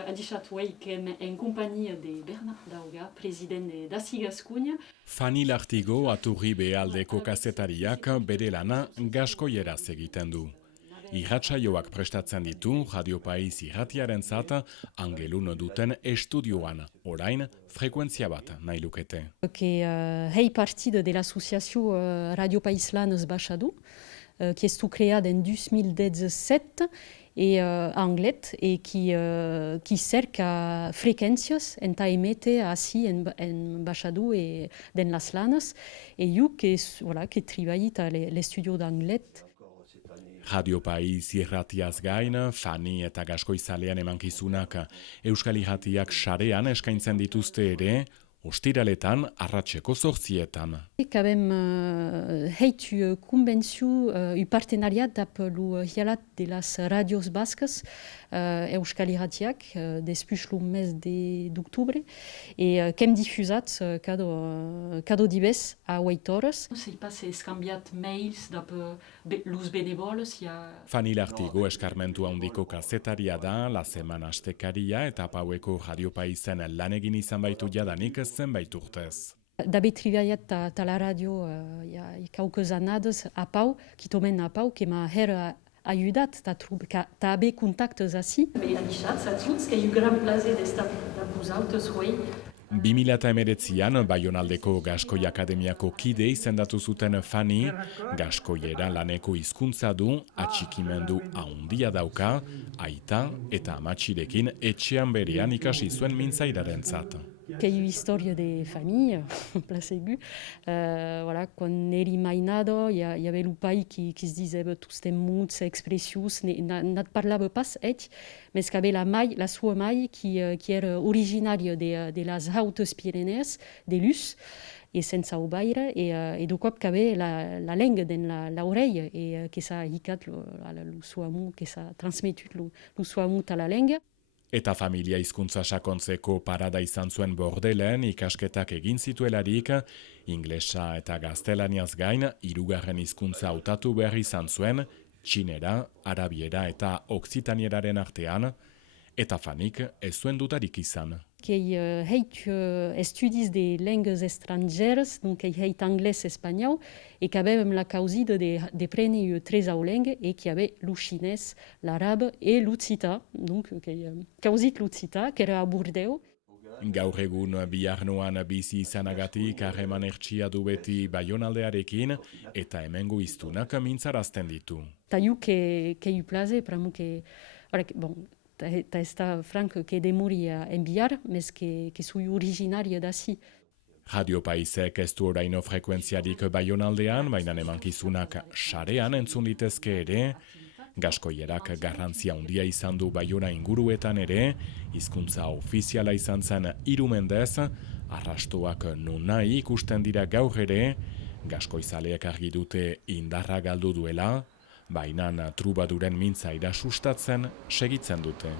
adixatu en compagnie de Bernard Dauga, presidente da Sigascunha. Fanny Lartigo aturri bealdeko kazetariak bere lana gaskoieraz egiten du. Irratsaioak prestatzen ditu Radio Pais irratiarentzat angelun duten estudioan, orain frekuentzia bat nahi lukete. Hei partide de l'association Radio Pais Lanes Bachadou, qui est créée en 2017 et anglet et qui cerca frecuencias en taimete así en Bachadou et dans las Lanes et you que travaille à les studios d'anglet. Radio Pais irratiaz gain, Fanny eta gaskoizalean emankizunak Euskal Irratiak sarean eskaintzen dituzte ere, ostiraletan arratseko 8etan. Avem heitu convențiu parteneriat apelu hialat de las radios basques Euskal Irratiak després lu mes d'octubre e qu'hem difusat cado divers a 8 hores. Se passe scambiat mails dap los benevoles. Fanny Lartigo eskarmentu handiko kazetaria da, la semana astekaria eta paueko Radio Paisen lan egin izan baitu jadanik zenbait urtez. D'haver treballat a la radio il y a quelques années a Pau, qui tomen a Pau, qui m'a ajudat a haver contactes així. Mais adixat, satzutz, que un gran plazer d'estar amb vosaltres avui. 2019an Baionaldeko Gaskoi Akademiako kide izendatu zuten Fanny, gaskoiera laneko hizkuntza du, atxikimendu handia dauka, aita eta amatxirekin etxean berean ikasi zuen mintzairarentzat. Qu'il y a eu histoire de famille, place aiguë. Voilà, quand eri mainado, il y avait le pai qui se disait tous ces mots, ces expressions, n'a parlava pas et, mais qu'il y avait la sua maille qui era originaire de las Hautes Pyrénées, de Luz, et sense obaire, et de cop qu'il y avait la langue dans l'oreille, et que ça a hicat le sua mot, que ça a transmis le sua mot à la langue. Eta familia hizkuntza sakontzeko parada izan zuen Bordelen ikasketak egin zituelarik, inglesa eta gaztelaniaz gain, 3. hizkuntza hautatu behar izan zuen, txinera, arabiera eta oksitanieraren artean, eta Fannyk ez zuen dudarik izan. Qui heit estudis de langues étrangères, donc qui heit anglais espagnol, et qui avait la causi de prendre 3 langues, et qui avait le chinois, l'arabe et l'utzita, donc causit l'utzita, qui era a Bordeaux. Gaur egun biharnoan bizi izanagatik harreman hertsia du beti Baionaldearekin, eta hemengo hiztunak mintzarazten ditu. Ta you que you plaze, pramo que bon. Ta esta franc que demoria enviar, mais que sui originario d'ací. Radio Paisek ez du oraino frekuentziarik Baionaldean, baina emankizunak sarean entzun litezke ere, gaskoierak garrantzia handia izan du Baiona inguruetan ere, hizkuntza ofiziala izan zen 3 mendez, arrastoak nonahi ikusten dira gaur ere, gaskoizaleak argi dute indarra galdu duela, baina trubaduren mintzaira sustatzen segitzen dute.